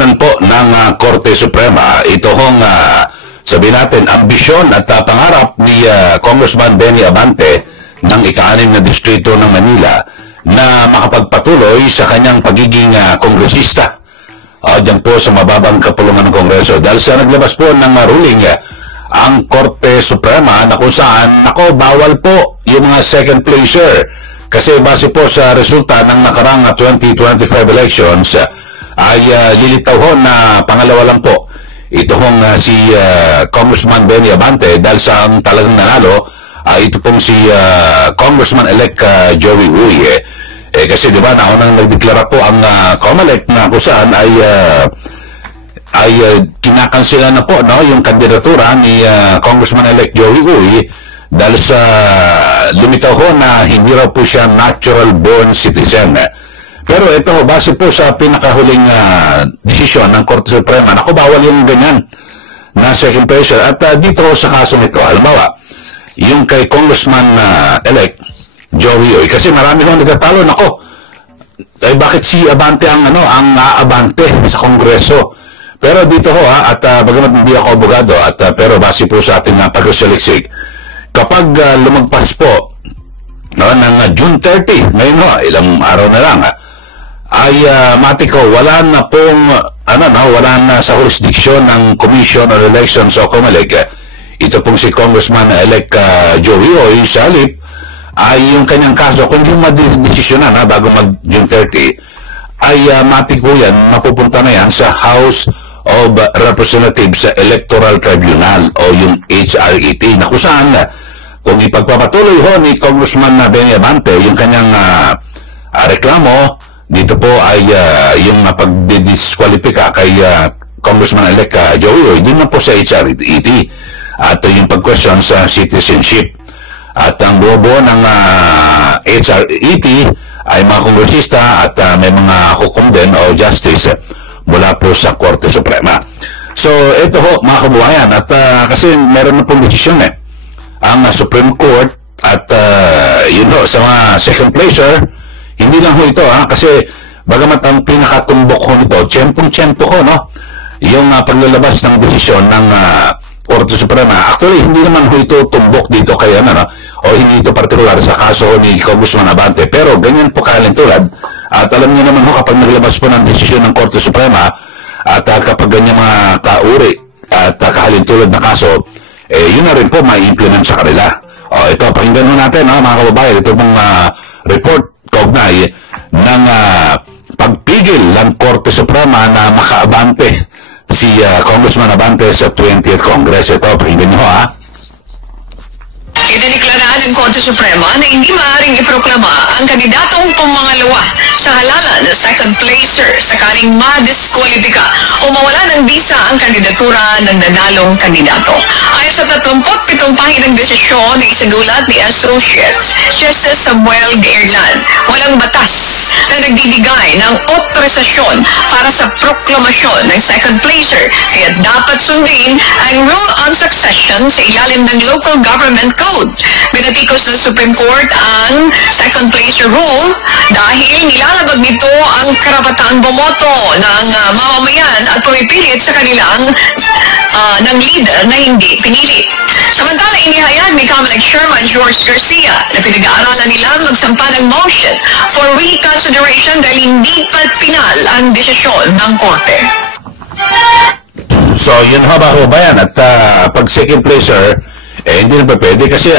dinidisisyunan po ng Korte Suprema ito hong sabihin natin ambisyon at pangarap ni Congressman Benny Abante ng ika-6 na distrito ng Manila na makapagpatuloy sa kanyang pagiging kongresista diyan po sa mababang kapulungan ng Kongreso dahil sa naglabas po ng ruling ang Korte Suprema na kung saan bawal po yung mga second placer kasi base po sa resulta ng nakarang 2025 elections ay lilitaw ho na pangalawa lang po ito hong si Congressman Benny Abante dahil sa ang talagang nanalo ito pong si Congressman-elect Joey Uy kasi diba naunang nagdeklara po ang COMELEC na kung saan ay kinakansela na po yung kandidatura ni Congressman-elect Joey Uy dahil sa lumitaw ho na hindi raw po siya natural born citizen. Pero ito, base po sa pinakahuling desisyon ng Korte Suprema, bawal yung ganyan na second placer. At dito sa kasong ito, halimbawa, yung kay Congressman-elect Joey Uy, kasi marami nung nagtatalo, bakit si Abante ang Abante sa Kongreso? Pero dito ho, at bagamat hindi ako abogado, pero base po sa ating pag-saliksik, kapag lumagpas po ng June 30, ngayon ilang araw na lang, ay matiko wala na pong wala na sa jurisdiksyon ng Commission on Elections o COMELEC ito pong si Congressman-elect Joey Uy sa halip ay yung kanyang kaso kung yung madesisyonan bago mag June 30 ay matiko yan mapupunta na yan sa House of Representatives Electoral Tribunal o yung HRET na kung saan kung ipagpapatuloy ho ni Congressman Benny Abante yung kanyang reklamo dito po ay yung pagdidiskwalipika kay Congressman-elect Joey Uy, din na po sa HRET at yung pag-question sa citizenship. At ang buo-buo ng HRET ay mga kongresista at may mga hukom din o justice mula po sa Korte Suprema. So ito ho mga kabuhayan at kasi meron na pong desisyon ang Supreme Court at yun ho sa mga second placer. Hindi lang ho ito kasi bagamat ang pinakatumbok ho nito, tiyempong-tiyempo ho, yung paglalabas ng desisyon ng Korte Suprema. Actually, hindi naman ho ito tumbok dito kaya o hindi ito partikular sa kaso ni Congressman Abante. Pero ganyan po kahalintulad. At alam niyo naman ho kapag naglabas po ng desisyon ng Korte Suprema at kapag ganyan mga kauri at kahalintulad na kaso, yun na rin po ma-implement sa kanila. Ito, pakinggan ho natin mga kababayan, ito pong report kaugnay ng pagpigil ng Korte Suprema na makaabante si Congressman Abante sa 20th Congress. Ito, pakinggan nyo Idineklara ng Korte Suprema na hindi maaaring iproklama ang kandidatong pumangalawa sa halalan ng second placer sakaling madiskwalipika o mawala ng bisa ang kandidatura ng nanalong kandidato. Ayon sa 37 pahinang desisyon na isinulat ni Associate Justice Samuel Gairlan, walang batas na nagbibigay ng otorisasyon para sa proklamasyon ng second placer kaya dapat sundin ang Rule on Succession sa ilalim ng Local Government Code. Binatikos ng Supreme Court ang second placer rule dahil nilalabag nito ang karapatang bumoto ng mamamayan at pumipilit sa kanilang ng leader na hindi pinili. Samantala, inihayag ni COMELEC Chairman George Garcia na pinag-aaralan nila magsampa ng motion for reconsideration dahil hindi pa pinal ang desisyon ng Korte. So, yun ho ba bayan at pag second placer hindi na pa pwede kasi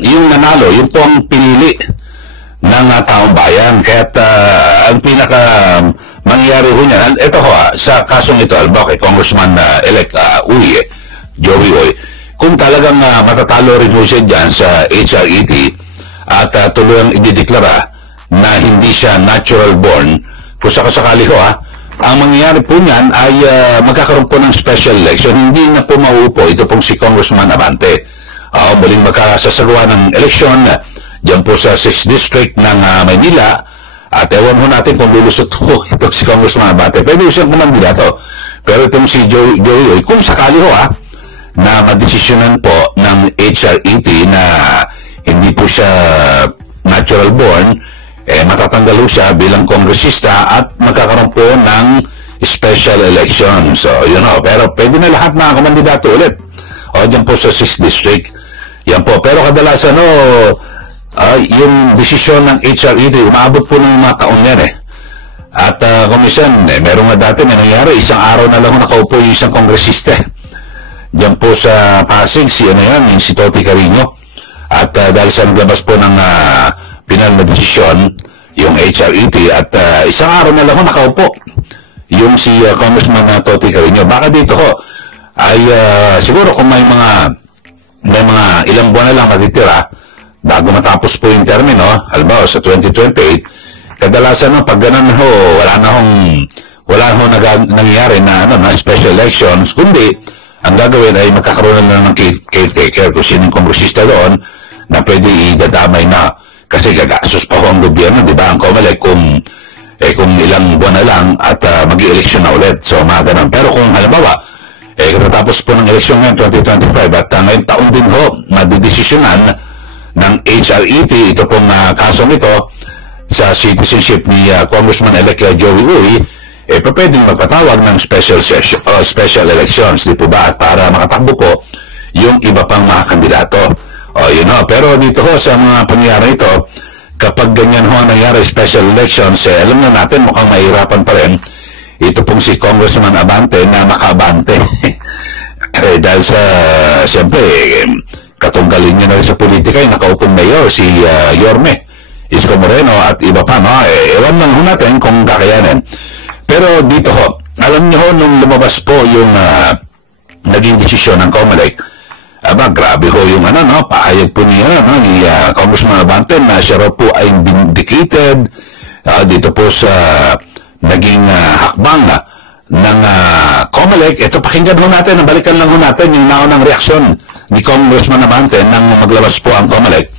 yung nanalo, yun po ang pinili ng taong bayan. Kaya't ang pinaka mangyari ho niyan, ito ho, sa kasong ito, kay Congressman-elect Joey Uy, kung talagang matatalo rin ho siya dyan sa HRET at tuloy ang idideklara na hindi siya natural born, kung sakasakali ho ang mangyayari po niyan ay magkakaroon po ng special election. Hindi na po mauupo ito pong si Congressman Abante. Muling magkasasagawa ng eleksyon dyan po sa 6th District ng Maynila. At ewan ho natin kung lulusot ho ito si Congressman Abante. Pwede ho siyang kumandidato. Pero itong si Joey Uy, kung sakali ho na madesisyonan po ng HRET na hindi po siya natural born, matatanggal ho siya bilang kongresista at magkakaroon po ng special special election. So, pero pwede na lahat mga kamandidato ulit. Dyan po sa 6th District. Yan po. Pero kadalasan, yung desisyon ng HRED, umaabot po ng mga taon yan eh. At komisyon, meron nga dati, may nangyari, isang araw na lang nakaupo yung isang kongresista. Diyan po sa Pasig, yung si Toti Carino. At dahil sa naglabas po ng pinal na desisyon, yung HRET, at isang araw na lang nakaupo yung si Congressman Toti Carino. Baka dito ay siguro kung may mga ilang buwan na lang matitira bago matapos po yung termino, halimbawa sa 2028, kadalasan pag ganun wala nangyayari na special elections, kundi ang gagawin ay magkakaroon na ng caretaker kung sinong kongresista doon na pwede idadamay na kasi gagastos pa ho ang gobyerno, di ba? Ang COMELEC kung ilang buwan na lang at mag-i-election na ulit. So, mga ganun. Pero kung halimbawa, katapos po ng eleksyon ngayon 2025 at ngayong taon din madidesisyonan ng HRET, ito pong kasong ito sa citizenship ni Congressman-elect Joey Uy, pwedeng magpatawag ng special elections, di po ba? At para makatakbo po yung iba pang mga kandidato. Pero dito sa mga pangyayari ito, kapag ganyan nangyari special elections, alam na natin mukhang mahirapan pa rin ito pong si Congressman Abante na makaabante. Dahil sa, siyempre, katunggalin niya na rin sa politika, yung nakaupong mayor, si Yorme Isko Moreno at iba pa, ewan lang natin kung kakayanin. Pero dito alam niyo nung lumabas po yung naging desisyon ng COMELEC, grabe yung pahayag po niya ni Congressman Abante na siya raw po ay vindicated dito po sa naging hakbang ng COMELEC. Ito, pakinggan natin, balikan lang natin yung naunang reaksyon ni Congressman Abante nang maglabas po ang COMELEC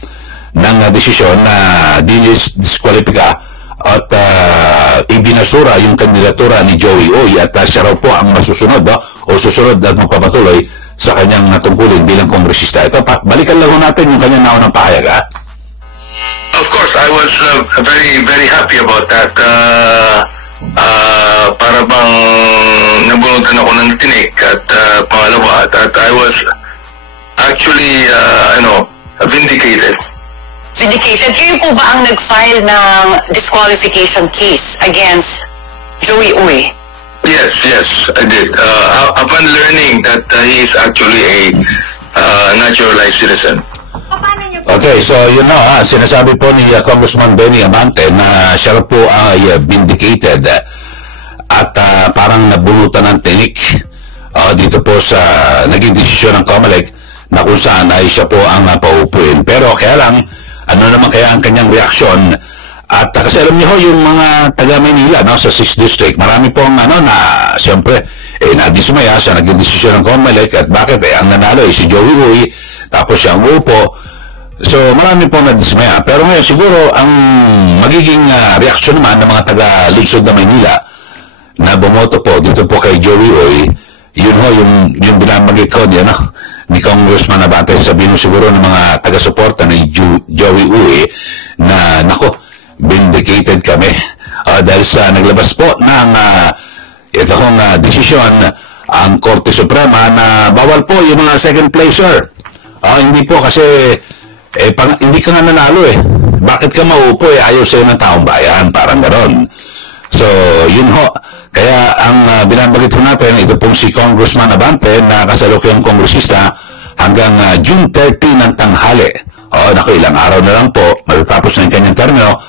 ng desisyon na diskwalipika at ibinasura yung kandidatura ni Joey Uy at siya raw po ang masusunod o susunod at magpapatuloy sa kanyang natungkulin bilang kongresista. Ito, balikan lang natin yung kanyang naunang pahayag. Of course, I was very, very happy about that. Para bang nabunutan ako ng tinik at pangalawa, at I was actually, vindicated. Vindicated. Kayo po ba ang nag-file ng disqualification case against Joey Uy? Yes, I did. Upon learning that he is actually a naturalized citizen. Okay, so sinasabi po ni Congressman Benny Abante na siya po ay vindicated at parang nabunutan ng tinik dito po sa naging desisyon ng COMELEC na kung saan ay siya po ang paupuin. Pero kaya lang, ano naman kaya ang kanyang reaksyon? At kasi alam niyo yung mga taga Manila sa 6th District, marami pong na siyempre nadismaya sa naging desisyon ng COMELEC at bakit ang nanalo ay si Joey Uy tapos siya ang upo. So marami pong nadismaya. Pero ngayon siguro ang magiging reaksyon naman ng mga taga lungsod na Manila na bumoto po dito po kay Joey Uy, yung binabanggit ko ni Congressman Abante, sabihin mo siguro ng mga taga-suporta ni Joey Uy na vindicated kami dahil sa naglabas po ng itong desisyon ang Korte Suprema na bawal po yung mga second placer. Hindi po kasi hindi ka nga nanalo bakit ka maupo ayaw sa'yo ng taong bayan, parang ganon. So yun kaya ang binabanggit natin, ito pong si Congressman Abante na kasalukuyang kongresista hanggang June 30 ng tanghali. Ilang araw na lang po matatapos na yung kanyang termino,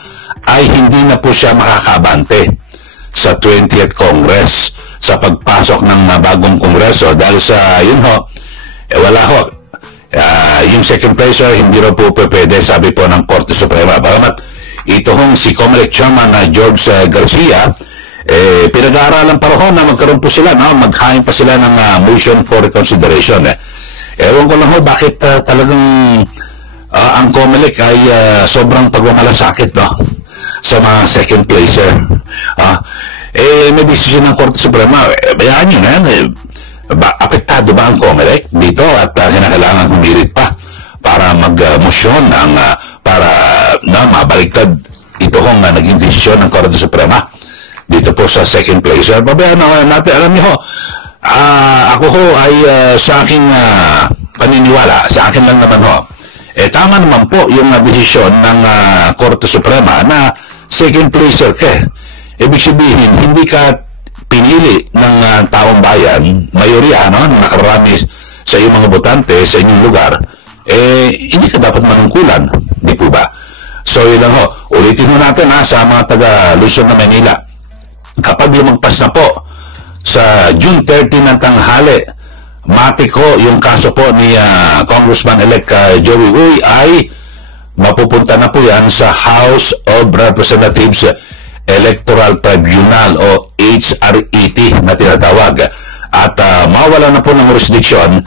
ay hindi na po siya makakabante sa 20th Congress sa pagpasok ng bagong Kongreso dahil sa wala yung second placer hindi raw po pwede, sabi po ng Korte Suprema. Bagamat ito si COMELEC Chairman na George Garcia, pinag-aaralan pa rin na magkaroon po sila, maghain pa sila ng motion for reconsideration. Ewan ko lang bakit talagang ang COMELEC ay sobrang pagmamalasakit sa mga second placer. May desisyon ng Korte Suprema, bayaan nyo na yan. Apektado ba ang COMELEC dito at kinakailangan humirit pa para mag-motion para mabaliktad ito naging desisyon ng Korte Suprema dito po sa second placer. Babayaan natin, alam niyo ho, ako ho ay sa aking paniniwala, sa akin lang naman ho, tama naman po yung desisyon ng Korte Suprema na second placer ka. Ibig sabihin, hindi ka pinili ng taong bayan, mayorya, nakarami sa iyong mga botante, sa inyong lugar, hindi ka dapat manungkulan. Di po ba? So, yun lang ho. Ulitin ho natin sa mga taga Luzon na Manila. Kapag lumagpas na po sa June 30 ng tanghali, matik ho yung kaso po ni Congressman-elect Joey Uy ay mapupunta na po yan sa House of Representatives Electoral Tribunal o HRET na tinatawag. At mawala na po ng jurisdiction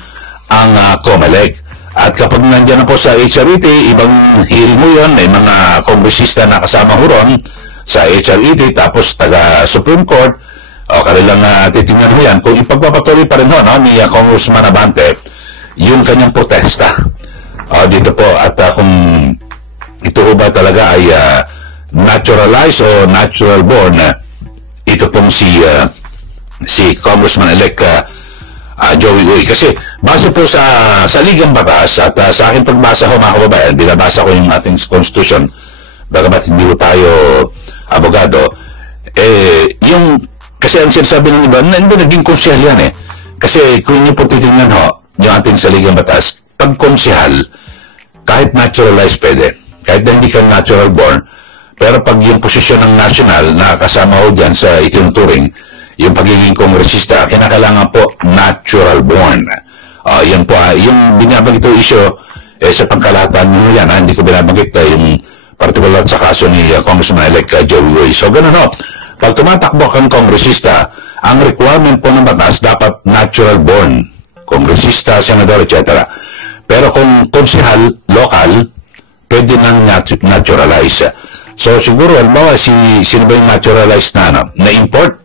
ang COMELEC. At kapag nandiyan na po sa HRET, ibang hearing mo yun, may mga kongresista na kasama ho ron sa HRET, tapos taga Supreme Court, kanilang titingnan mo yan. Kung ipagpapatuloy pa rin ho, ni Congressman Abante, yung kanyang protesta dito po, at kung ito ho ba talaga ay naturalized o natural born, ito pong si Congressman-elect Joey Uy. Kasi base po sa ligang batas at sa aking pagbasa ho, mga kababayan, binabasa ko yung ating constitution, bagamat hindi po tayo abogado, kasi ang sinasabi ng iba, hindi naging konsehal yan Kasi kung inyo po titingnan ho, yung ating saligang batas, pag konsehal, kahit naturalized pwede, kahit na hindi ka natural born, pero pag yung posisyon ng national na kasama ho dyan sa itinuturing, yung pagiging kongresista, kinakailangan po natural born. Yan po, yung binabanggit ito issue, sa pangkalahatan mo yan, hindi ko binabanggit yung particular sa kaso ni Congressman-elect Joey Uy. So, ganun ho. Pag tumatakbo kang kongresista, ang requirement po ng batas dapat natural born. Kongresista, senador, etc. Pero kung konsehal, local, pwede nang naturalize. So, siguro, halimbawa, sino ba yung naturalized na import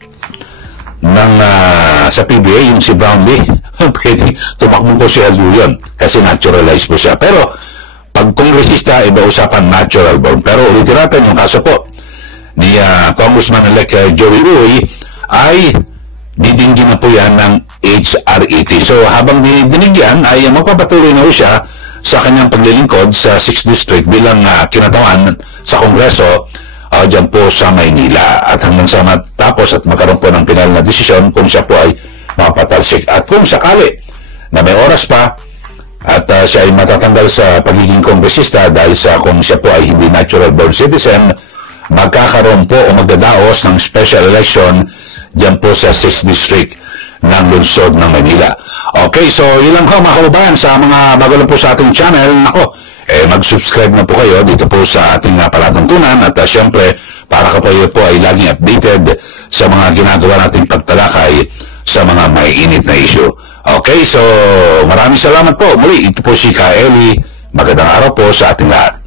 ng sa PBA, yung si Brownlee, pwede tumakbong konsehal yun kasi naturalized po siya. Pero, pag kongresista, iba usapan natural born. Pero ulitin natin yung kaso po ni Congressman-elect Joey Uy ay didinggin na po yan ng HRET. So, habang dinigyan ay magpapatuloy na po siya sa kanyang paglilingkod sa 6th District bilang kinatawan sa Kongreso dyan po sa Maynila. At hanggang sa matapos at magkaroon po ng pinal na desisyon kung siya po ay mapatalsik. At kung sakali na may oras pa at siya ay matatanggal sa pagiging kongresista dahil sa kung siya po ay hindi natural born citizen, magkakaroon po o magdadaos ng special election dyan po sa 6th District ng lungsod ng Manila. Okay, so yun lang ho, mga kababayan, sa mga bago lang po sa ating channel, mag-subscribe na po kayo dito po sa ating palatuntunan at syempre, para kayo po ay laging updated sa mga ginagawa nating pagtalakay sa mga maiinit na issue. Okay, so maraming salamat po. Muli, ito po si Ka Eli. Magandang araw po sa ating lahat.